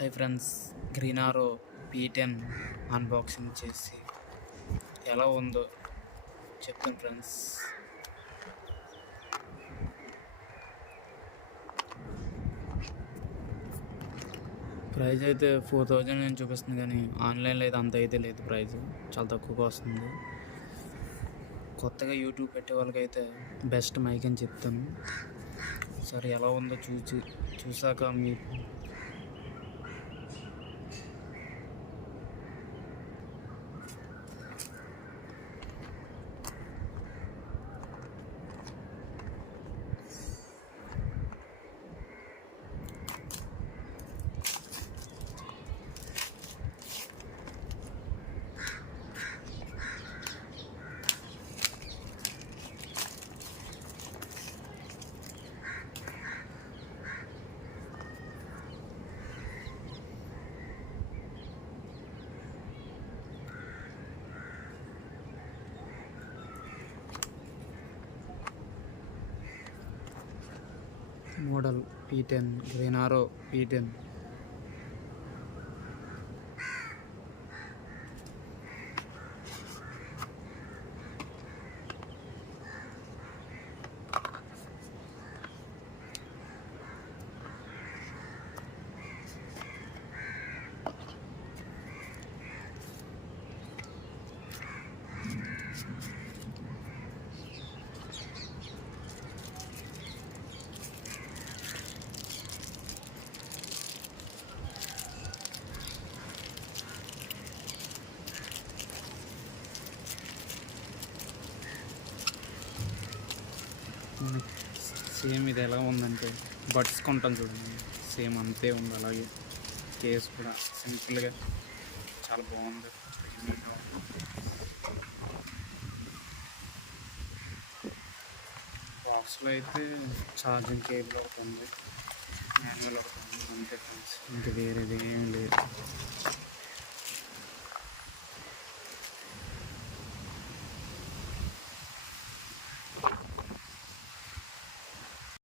Hi friends, green ఆరో P10 unboxing చేసి ఎలా ఉందో చెప్తాను ఫ్రెండ్స్. ప్రైజ్ అయితే 4000 నేను చూపిస్తుంది, కానీ ఆన్లైన్లో అయితే అంత అయితే లేదు. ప్రైజ్ చాలా తక్కువగా వస్తుంది. కొత్తగా యూట్యూబ్ పెట్టే వాళ్ళకైతే బెస్ట్ మైక్ అని చెప్తాను. సరే ఎలా ఉందో చూసాక మీకు మోడల్ P10, గ్రీన్ ఆరో P10. సేమ్ ఇది ఎలా ఉందంటే బడ్స్ కొంటాం చూడండి, సేమ్ అంతే ఉంది. అలాగే కేస్ కూడా సింపుల్గా చాలా బాగుంది. బాక్స్లో అయితే ఛార్జింగ్ కేబుల్ ఒకటి ఉంది, మాన్యువల్ ఒకటి ఉంది, అంతే ఫ్రెండ్స్. ఇంకా వేరేది ఏమి